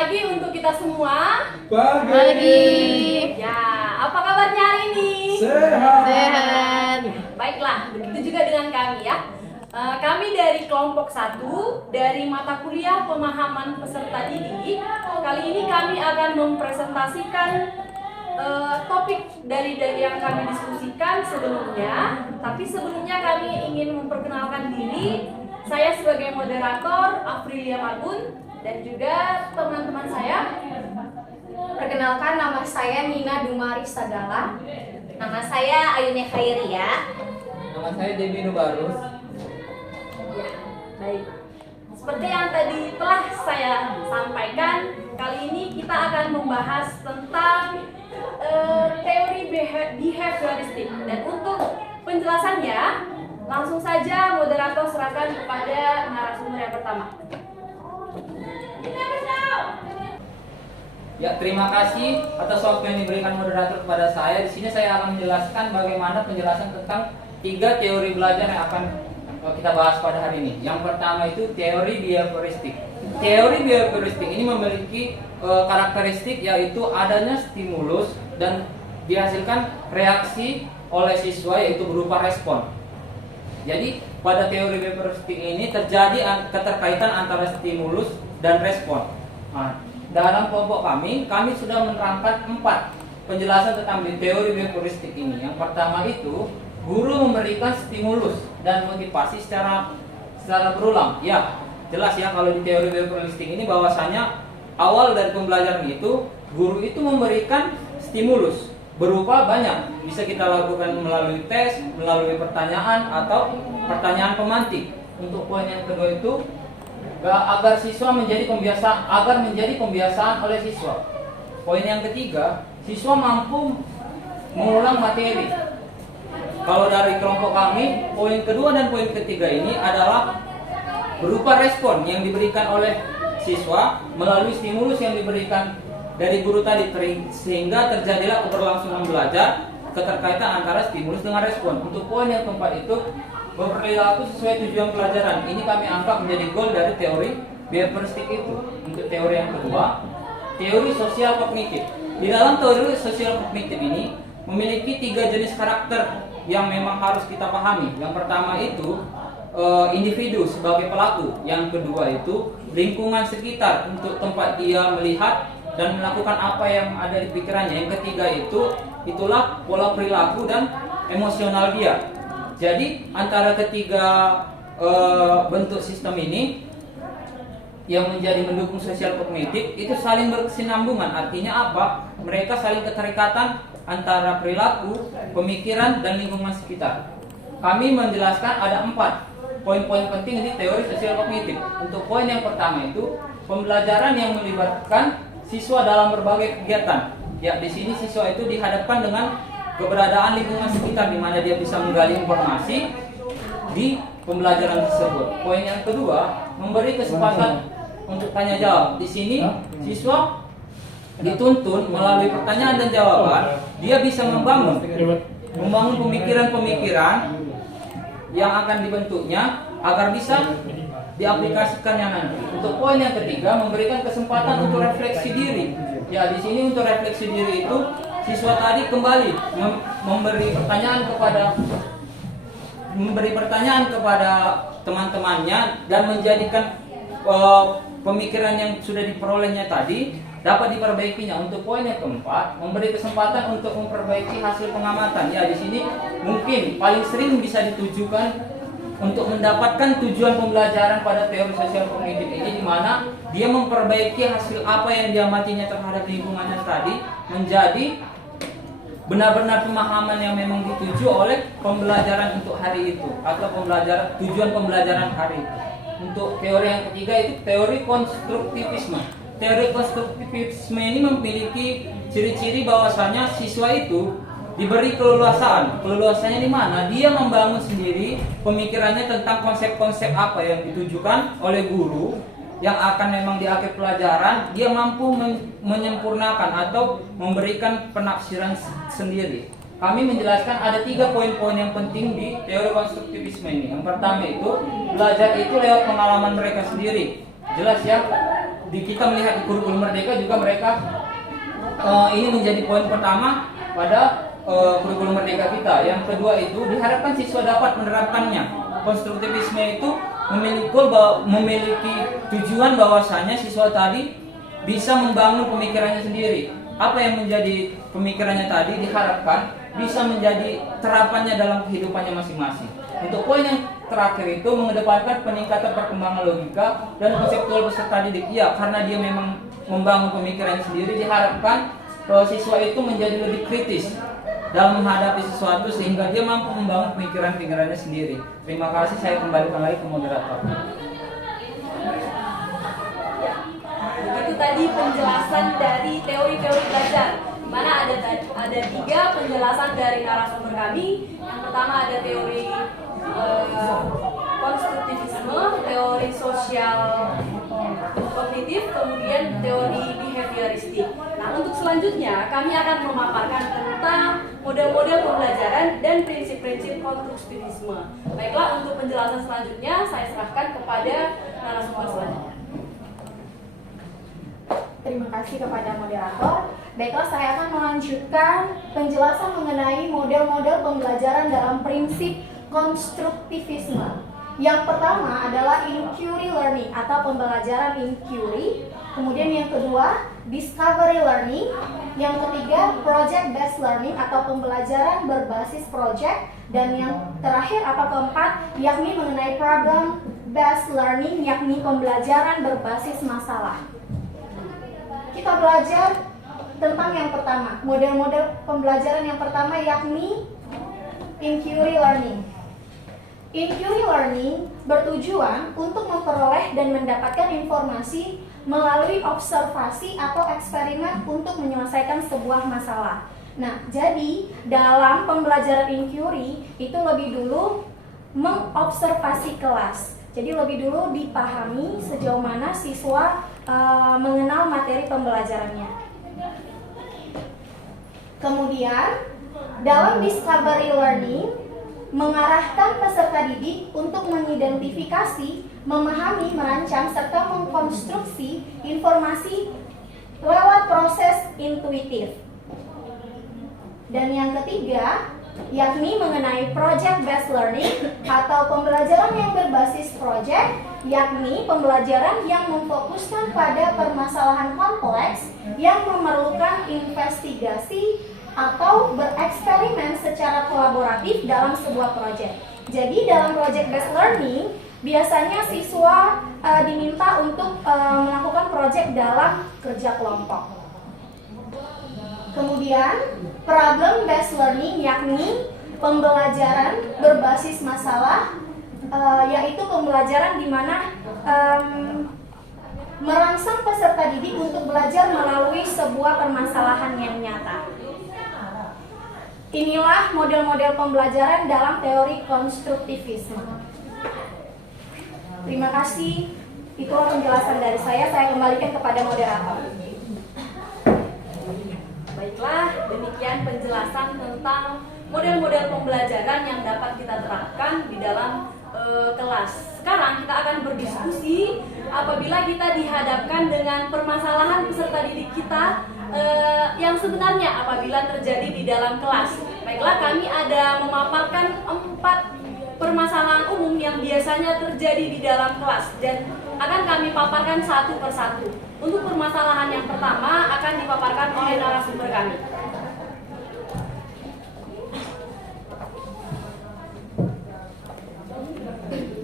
pagi untuk kita semua. Pagi. Ya, apa kabarnya hari ini? Sehat. Baiklah, begitu juga dengan kami ya. Kami dari kelompok 1 dari mata kuliah pemahaman peserta didik. Kali ini kami akan mempresentasikan topik dari yang kami diskusikan sebelumnya. Tapi sebelumnya kami ingin memperkenalkan diri. Saya sebagai moderator Afrilia Marbun dan juga teman-teman saya. Perkenalkan, nama saya Nina Dumari Sagala. Nama saya Ayune Khairia. Nama saya Debi Nubarus. Ya, baik. Seperti yang tadi telah saya sampaikan, kali ini kita akan membahas tentang teori behavioristik. Dan untuk penjelasannya, langsung saja moderator serahkan kepada narasumber yang pertama. Ya, terima kasih atas waktu yang diberikan moderator kepada saya. Di sini saya akan menjelaskan bagaimana penjelasan tentang 3 teori belajar yang akan kita bahas pada hari ini. Yang pertama itu teori behavioristik. Teori behavioristik ini memiliki karakteristik yaitu adanya stimulus dan dihasilkan reaksi oleh siswa yaitu berupa respon. Jadi pada teori behavioristik ini terjadi keterkaitan antara stimulus dan respon. Nah, dalam kelompok kami sudah menerangkan 4 penjelasan tentang teori behavioristik ini. Yang pertama itu guru memberikan stimulus dan motivasi secara berulang. Ya, jelas ya kalau di teori behavioristik ini bahwasanya awal dari pembelajaran itu guru itu memberikan stimulus berupa banyak. Bisa kita lakukan melalui tes, melalui pertanyaan atau pertanyaan pemantik. Untuk poin yang kedua itu agar menjadi pembiasaan oleh siswa. Poin yang ketiga, siswa mampu mengulang materi. Kalau dari kelompok kami, poin kedua dan poin ketiga ini adalah berupa respon yang diberikan oleh siswa melalui stimulus yang diberikan dari guru tadi, sehingga terjadilah keberlangsungan belajar, keterkaitan antara stimulus dengan respon. Untuk poin yang keempat itu berperilaku sesuai tujuan pelajaran. Ini kami anggap menjadi goal dari teori behavioristik itu. Untuk teori yang kedua, teori sosial kognitif. Di dalam teori sosial kognitif ini memiliki 3 jenis karakter yang memang harus kita pahami. Yang pertama itu individu sebagai pelaku. Yang kedua itu lingkungan sekitar untuk tempat dia melihat dan melakukan apa yang ada di pikirannya. Yang ketiga itulah pola perilaku dan emosional dia. Jadi antara ketiga bentuk sistem ini yang menjadi mendukung sosial kognitif itu saling berkesinambungan. Artinya apa? Mereka saling keterikatan antara perilaku, pemikiran, dan lingkungan sekitar. Kami menjelaskan ada 4 poin-poin penting di teori sosial kognitif. Untuk poin yang pertama itu pembelajaran yang melibatkan siswa dalam berbagai kegiatan. Ya, di sini siswa itu dihadapkan dengan keberadaan lingkungan sekitar di mana dia bisa menggali informasi di pembelajaran tersebut. Poin yang kedua, memberi kesempatan untuk tanya jawab. Di sini siswa dituntun melalui pertanyaan dan jawaban, dia bisa membangun pemikiran-pemikiran yang akan dibentuknya agar bisa diaplikasikannya nanti. Untuk poin yang ketiga, memberikan kesempatan untuk refleksi diri. Ya, di sini untuk refleksi diri itu siswa tadi kembali memberi pertanyaan kepada teman-temannya dan menjadikan pemikiran yang sudah diperolehnya tadi dapat diperbaikinya. Untuk poin yang keempat, memberi kesempatan untuk memperbaiki hasil pengamatan. Ya, di sini mungkin paling sering bisa ditujukan untuk mendapatkan tujuan pembelajaran pada teori sosial kognitif ini, di mana dia memperbaiki hasil apa yang diamatinya terhadap lingkungannya tadi menjadi benar-benar pemahaman yang memang dituju oleh pembelajaran untuk hari itu atau tujuan pembelajaran hari itu. Untuk teori yang ketiga itu teori konstruktivisme. Teori konstruktivisme ini memiliki ciri-ciri bahwasanya siswa itu diberi keleluasaan. Keleluasannya di mana? Dia membangun sendiri pemikirannya tentang konsep-konsep apa yang ditujukan oleh guru yang akan memang di akhir pelajaran dia mampu menyempurnakan atau memberikan penafsiran sendiri. Kami menjelaskan ada 3 poin-poin yang penting di teori konstruktivisme ini. Yang pertama itu belajar itu lewat pengalaman mereka sendiri. Jelas ya, di kita melihat di kurikulum Merdeka juga mereka ini menjadi poin pertama pada kurikulum Merdeka kita. Yang kedua itu diharapkan siswa dapat menerapkannya. Konstruktivisme itu memiliki tujuan bahwasanya siswa tadi bisa membangun pemikirannya sendiri. Apa yang menjadi pemikirannya tadi diharapkan bisa menjadi terapannya dalam kehidupannya masing-masing. Untuk poin yang terakhir itu mengedepankan peningkatan perkembangan logika dan konseptual peserta didik. Ya, karena dia memang membangun pemikirannya sendiri, diharapkan siswa itu menjadi lebih kritis dalam menghadapi sesuatu sehingga dia mampu membangun pemikiran-pemikirannya sendiri. Terima kasih, saya kembalikan lagi ke moderator. Itu tadi penjelasan dari teori-teori belajar, di mana ada 3 penjelasan dari narasumber kami. Yang pertama ada teori konstruktivisme, teori sosial kognitif, kemudian teori behavioristik. Nah, untuk selanjutnya kami akan memaparkan tentang model-model pembelajaran dan prinsip-prinsip konstruktivisme. Baiklah, untuk penjelasan selanjutnya saya serahkan kepada narasumber selanjutnya. Terima kasih kepada moderator. Baiklah, saya akan melanjutkan penjelasan mengenai model-model pembelajaran dalam prinsip konstruktivisme. Yang pertama adalah inquiry learning atau pembelajaran inquiry. Kemudian yang kedua, discovery learning. Yang ketiga, project based learning atau pembelajaran berbasis project. Dan yang terakhir atau keempat, yakni mengenai problem based learning, yakni pembelajaran berbasis masalah. Kita belajar tentang yang pertama, model-model pembelajaran yang pertama yakni inquiry learning. Inquiry learning bertujuan untuk memperoleh dan mendapatkan informasi melalui observasi atau eksperimen untuk menyelesaikan sebuah masalah. Nah, jadi dalam pembelajaran inquiry itu lebih dulu mengobservasi kelas. Jadi lebih dulu dipahami sejauh mana siswa mengenal materi pembelajarannya. Kemudian dalam discovery learning mengarahkan peserta didik untuk mengidentifikasi, memahami, merancang, serta mengkonstruksi informasi lewat proses intuitif. Dan yang ketiga, yakni mengenai project based learning atau pembelajaran yang berbasis project, yakni pembelajaran yang memfokuskan pada permasalahan kompleks yang memerlukan investigasi atau bereksperimen secara kolaboratif dalam sebuah proyek. Jadi dalam project based learning biasanya siswa diminta untuk melakukan proyek dalam kerja kelompok. Kemudian problem based learning yakni pembelajaran berbasis masalah, yaitu pembelajaran di mana merangsang peserta didik untuk belajar melalui sebuah permasalahan yang nyata. Inilah model-model pembelajaran dalam teori konstruktivisme. Terima kasih. Itulah penjelasan dari saya. Saya kembalikan kepada moderator. Baiklah, demikian penjelasan tentang model-model pembelajaran yang dapat kita terapkan di dalam kelas. Sekarang kita akan berdiskusi apabila kita dihadapkan dengan permasalahan peserta didik kita yang sebenarnya apabila terjadi di dalam kelas. Baiklah, kami ada memaparkan 4 permasalahan umum yang biasanya terjadi di dalam kelas dan akan kami paparkan satu persatu. Untuk permasalahan yang pertama akan dipaparkan oleh narasumber kami.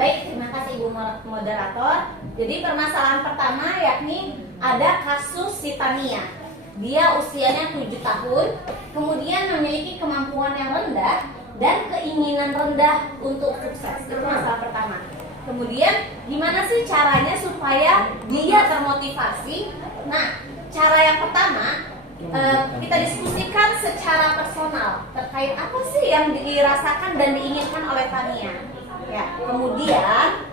Baik, terima kasih Ibu Moderator. Jadi permasalahan pertama yakni ada kasus si Tania. Dia usianya 7 tahun, kemudian memiliki kemampuan yang rendah dan keinginan rendah untuk sukses. Itu masalah pertama. Kemudian gimana sih caranya supaya dia termotivasi? Nah, cara yang pertama kita diskusikan secara personal terkait apa sih yang dirasakan dan diinginkan oleh Tania. Ya, kemudian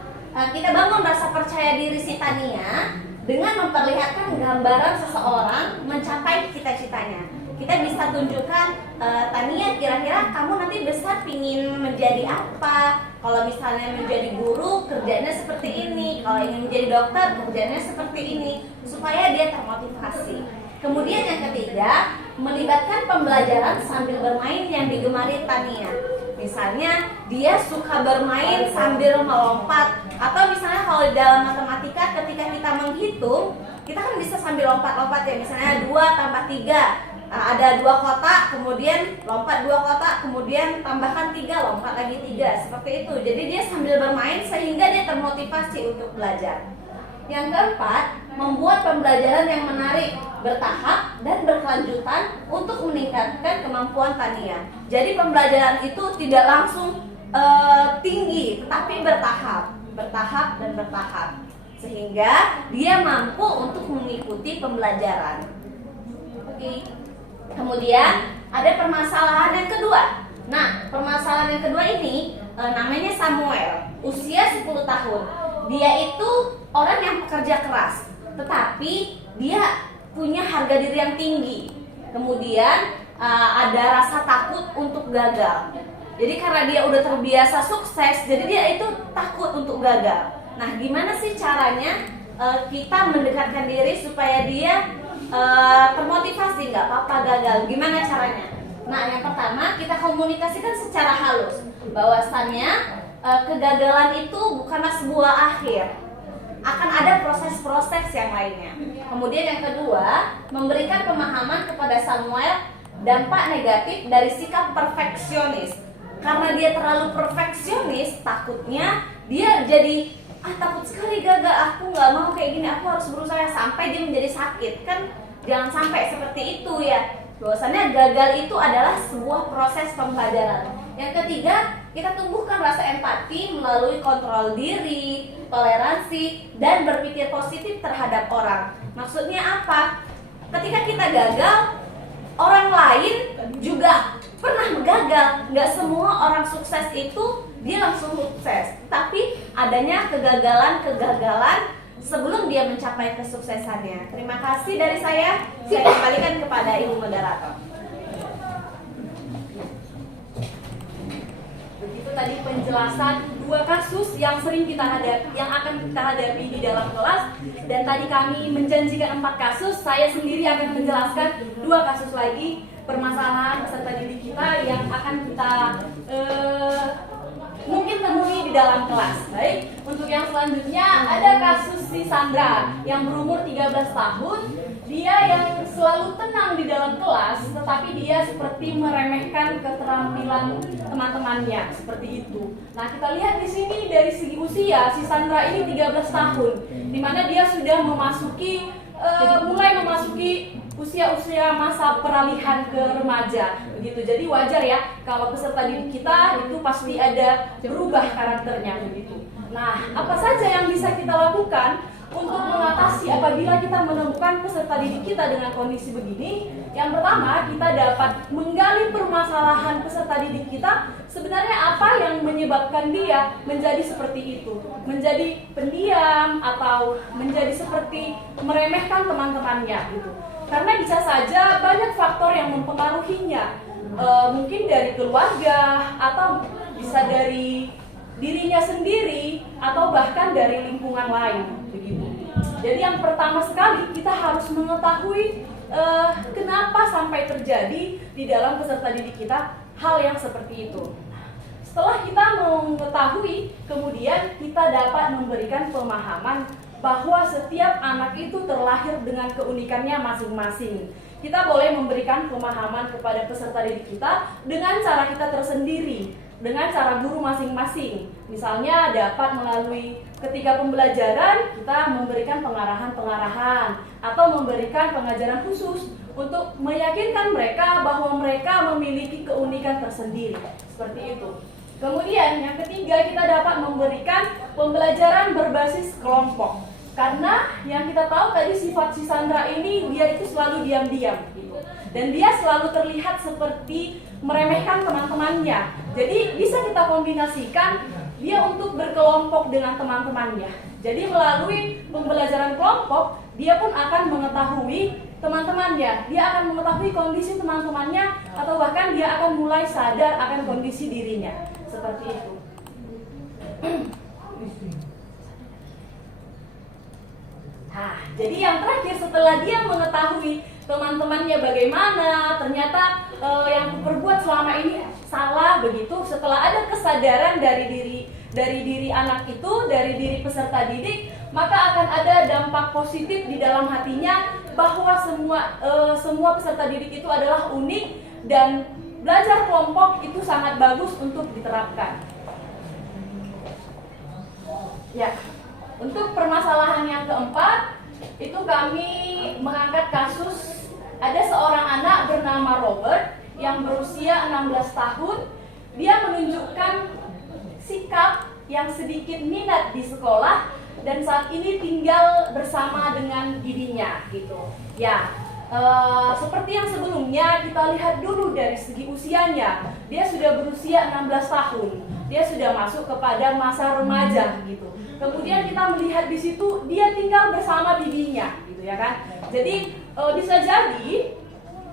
kita bangun rasa percaya diri si Tania dengan memperlihatkan gambaran seseorang mencapai cita-citanya. Kita bisa tunjukkan, Tania, kira-kira kamu nanti besar pingin menjadi apa? Kalau misalnya menjadi guru, kerjanya seperti ini. Kalau ingin menjadi dokter, kerjanya seperti ini. Supaya dia termotivasi. Kemudian yang ketiga, melibatkan pembelajaran sambil bermain yang digemari Tania. Misalnya dia suka bermain sambil melompat, atau misalnya kalau dalam matematika ketika kita menghitung, kita kan bisa sambil lompat-lompat ya. Misalnya 2 tambah 3, ada 2 kotak, kemudian lompat 2 kotak, kemudian tambahkan 3, lompat lagi 3, seperti itu. Jadi dia sambil bermain sehingga dia termotivasi untuk belajar. Yang keempat, membuat pembelajaran yang menarik, bertahap dan berkelanjutan untuk meningkatkan kemampuan Tania. Jadi pembelajaran itu tidak langsung tinggi, tetapi bertahap dan bertahap, sehingga dia mampu untuk mengikuti pembelajaran. Oke. Kemudian ada permasalahan yang kedua. Nah, permasalahan yang kedua ini namanya Samuel, usia 10 tahun. Dia itu orang yang pekerja keras, tetapi dia punya harga diri yang tinggi. Kemudian ada rasa takut untuk gagal. Jadi karena dia udah terbiasa sukses, jadi dia itu takut untuk gagal. Nah, gimana sih caranya kita mendekatkan diri supaya dia termotivasi, nggak apa-apa gagal? Gimana caranya? Nah, yang pertama kita komunikasikan secara halus bahwasannya kegagalan itu bukanlah sebuah akhir, akan ada proses-proses yang lainnya. Kemudian yang kedua, memberikan pemahaman kepada Samuel dampak negatif dari sikap perfeksionis. Karena dia terlalu perfeksionis, takutnya dia jadi takut sekali gagal, aku nggak mau kayak gini, aku harus berusaha sampai dia menjadi sakit. Kan jangan sampai seperti itu ya. Bahwasannya gagal itu adalah sebuah proses pembelajaran. Yang ketiga, kita tumbuhkan rasa empati melalui kontrol diri, toleransi, dan berpikir positif terhadap orang. Maksudnya apa? Ketika kita gagal, orang lain juga pernah gagal. Nggak semua orang sukses itu dia langsung sukses, tapi adanya kegagalan-kegagalan sebelum dia mencapai kesuksesannya. Terima kasih dari saya kembalikan kepada Ibu Moderator. Begitu tadi penjelasan 2 kasus yang sering kita hadapi, yang akan kita hadapi di dalam kelas. Dan tadi kami menjanjikan 4 kasus, saya sendiri akan menjelaskan 2 kasus lagi permasalahan peserta didik kita yang akan kita mungkin temui di dalam kelas. Baik, untuk yang selanjutnya ada kasus si Sandra yang berumur 13 tahun. Dia yang selalu tenang di dalam kelas, tetapi dia seperti meremehkan keterampilan teman-temannya, seperti itu. Nah, kita lihat di sini dari segi usia, si Sandra ini 13 tahun, di mana dia sudah mulai memasuki usia-usia masa peralihan ke remaja, begitu. Jadi wajar ya kalau peserta didik kita itu pasti ada berubah karakternya, begitu. Nah, apa saja yang bisa kita lakukan untuk mengatasi apabila kita menemukan peserta didik kita dengan kondisi begini? Yang pertama, kita dapat menggali permasalahan peserta didik kita. Sebenarnya apa yang menyebabkan dia menjadi seperti itu? Menjadi pendiam atau menjadi seperti meremehkan teman-temannya gitu. Karena bisa saja banyak faktor yang mempengaruhinya. Mungkin dari keluarga, atau bisa dari dirinya sendiri, atau bahkan dari lingkungan lain, begitu. Jadi yang pertama sekali kita harus mengetahui kenapa sampai terjadi di dalam peserta didik kita hal yang seperti itu. Setelah kita mengetahui, kemudian kita dapat memberikan pemahaman bahwa setiap anak itu terlahir dengan keunikannya masing-masing. Kita boleh memberikan pemahaman kepada peserta didik kita dengan cara kita tersendiri, dengan cara guru masing-masing. Misalnya dapat melalui ketika pembelajaran kita memberikan pengarahan-pengarahan atau memberikan pengajaran khusus untuk meyakinkan mereka bahwa mereka memiliki keunikan tersendiri. Seperti itu. Kemudian yang ketiga, kita dapat memberikan pembelajaran berbasis kelompok. Karena yang kita tahu tadi sifat si Sandra ini, dia itu selalu diam-diam gitu. Dan dia selalu terlihat seperti meremehkan teman-temannya. Jadi bisa kita kombinasikan dia untuk berkelompok dengan teman-temannya. Jadi melalui pembelajaran kelompok, dia pun akan mengetahui teman-temannya. Dia akan mengetahui kondisi teman-temannya, atau bahkan dia akan mulai sadar akan kondisi dirinya. Seperti itu. Nah, jadi yang terakhir setelah dia mengetahui teman-temannya bagaimana, ternyata yang kuperbuat selama ini salah begitu. Setelah ada kesadaran dari diri anak itu, dari diri peserta didik, maka akan ada dampak positif di dalam hatinya bahwa semua peserta didik itu adalah unik dan belajar kelompok itu sangat bagus untuk diterapkan. Ya, untuk permasalahan yang keempat, itu kami mengangkat kasus ada seorang anak bernama Robert yang berusia 16 tahun. Dia menunjukkan sikap yang sedikit minat di sekolah dan saat ini tinggal bersama dengan bibinya gitu. Ya, seperti yang sebelumnya kita lihat dulu dari segi usianya. Dia sudah berusia 16 tahun. Dia sudah masuk kepada masa remaja gitu. Kemudian kita melihat di situ dia tinggal bersama bibinya gitu ya kan. Jadi bisa jadi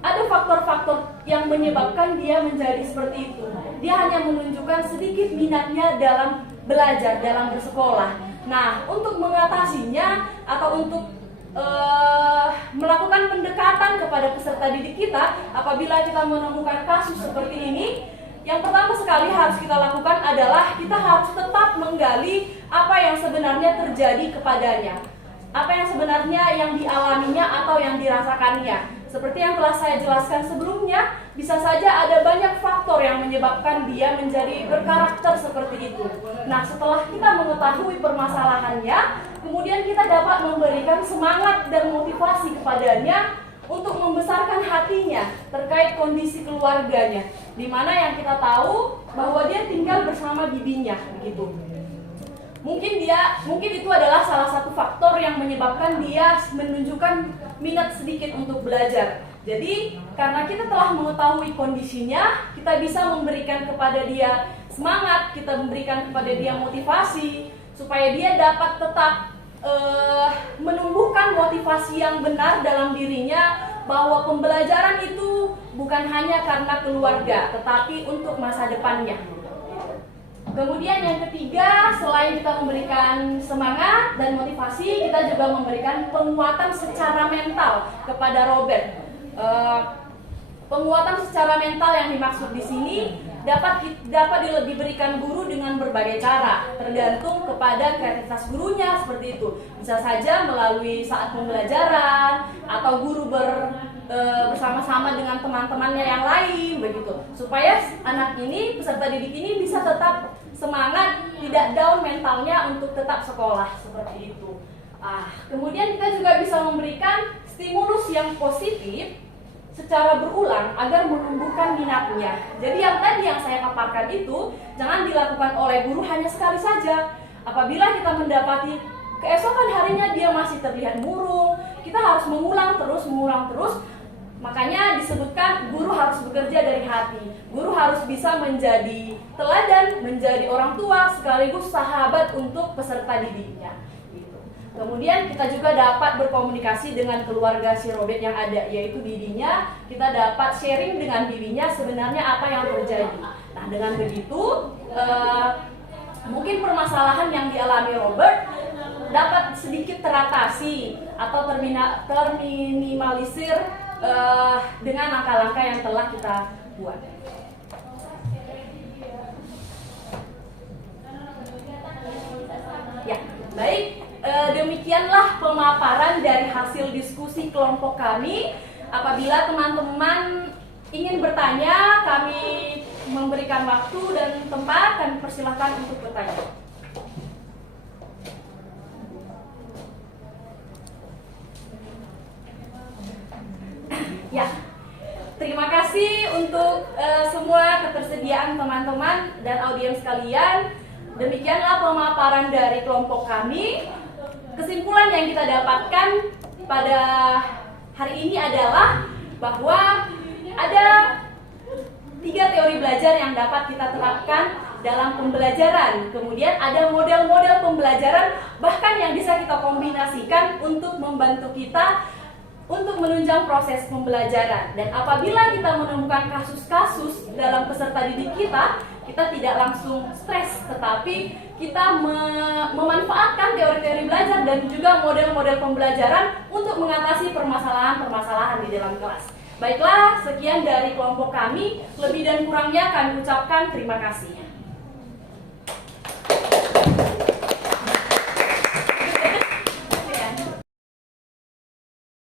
ada faktor-faktor yang menyebabkan dia menjadi seperti itu. Dia hanya menunjukkan sedikit minatnya dalam belajar, dalam bersekolah. Nah, untuk mengatasinya atau untuk melakukan pendekatan kepada peserta didik kita apabila kita menemukan kasus seperti ini, yang pertama sekali harus kita lakukan adalah kita harus tetap menggali apa yang sebenarnya terjadi kepadanya, apa yang sebenarnya yang dialaminya atau yang dirasakannya. Seperti yang telah saya jelaskan sebelumnya, bisa saja ada banyak faktor yang menyebabkan dia menjadi berkarakter seperti itu. Nah, setelah kita mengetahui permasalahannya, kemudian kita dapat memberikan semangat dan motivasi kepadanya untuk membesarkan hatinya terkait kondisi keluarganya, di mana yang kita tahu bahwa dia tinggal bersama bibinya begitu. Mungkin itu adalah salah satu faktor yang menyebabkan dia menunjukkan minat sedikit untuk belajar. Jadi karena kita telah mengetahui kondisinya, kita bisa memberikan kepada dia semangat, kita memberikan kepada dia motivasi supaya dia dapat tetap menumbuhkan motivasi yang benar dalam dirinya bahwa pembelajaran itu bukan hanya karena keluarga, tetapi untuk masa depannya. Kemudian yang ketiga, selain kita memberikan semangat dan motivasi, kita juga memberikan penguatan secara mental kepada Robert. Penguatan secara mental yang dimaksud di sini dapat diberikan guru dengan berbagai cara, tergantung kepada kreativitas gurunya seperti itu. Bisa saja melalui saat pembelajaran atau guru bersama-sama dengan teman-temannya yang lain begitu, supaya anak ini, peserta didik ini bisa tetap semangat, tidak down mentalnya untuk tetap sekolah seperti itu. Kemudian kita juga bisa memberikan stimulus yang positif secara berulang agar menumbuhkan minatnya. Jadi yang tadi yang saya paparkan itu jangan dilakukan oleh guru hanya sekali saja. Apabila kita mendapati keesokan harinya dia masih terlihat murung, kita harus mengulang terus. Makanya disebutkan guru harus bekerja dari hati. Guru harus bisa menjadi teladan, menjadi orang tua sekaligus sahabat untuk peserta didiknya. Kemudian kita juga dapat berkomunikasi dengan keluarga si Robert yang ada, yaitu bibinya. Kita dapat sharing dengan bibinya sebenarnya apa yang terjadi. Nah, dengan begitu mungkin permasalahan yang dialami Robert dapat sedikit teratasi atau terminimalisir dengan langkah-langkah yang telah kita buat. Ya, baik. Demikianlah pemaparan dari hasil diskusi kelompok kami. Apabila teman-teman ingin bertanya, kami memberikan waktu dan tempat, kami persilahkan untuk bertanya. Ya, terima kasih untuk semua ketersediaan teman-teman dan audiens sekalian. Demikianlah pemaparan dari kelompok kami. Kesimpulan yang kita dapatkan pada hari ini adalah bahwa ada 3 teori belajar yang dapat kita terapkan dalam pembelajaran. Kemudian ada model-model pembelajaran bahkan yang bisa kita kombinasikan untuk membantu kita untuk menunjang proses pembelajaran. Dan apabila kita menemukan kasus-kasus dalam peserta didik kita tidak langsung stres, tetapi kita memanfaatkan teori-teori belajar dan juga model-model pembelajaran untuk mengatasi permasalahan-permasalahan di dalam kelas. Baiklah, sekian dari kelompok kami. Lebih dan kurangnya kami ucapkan terima kasih.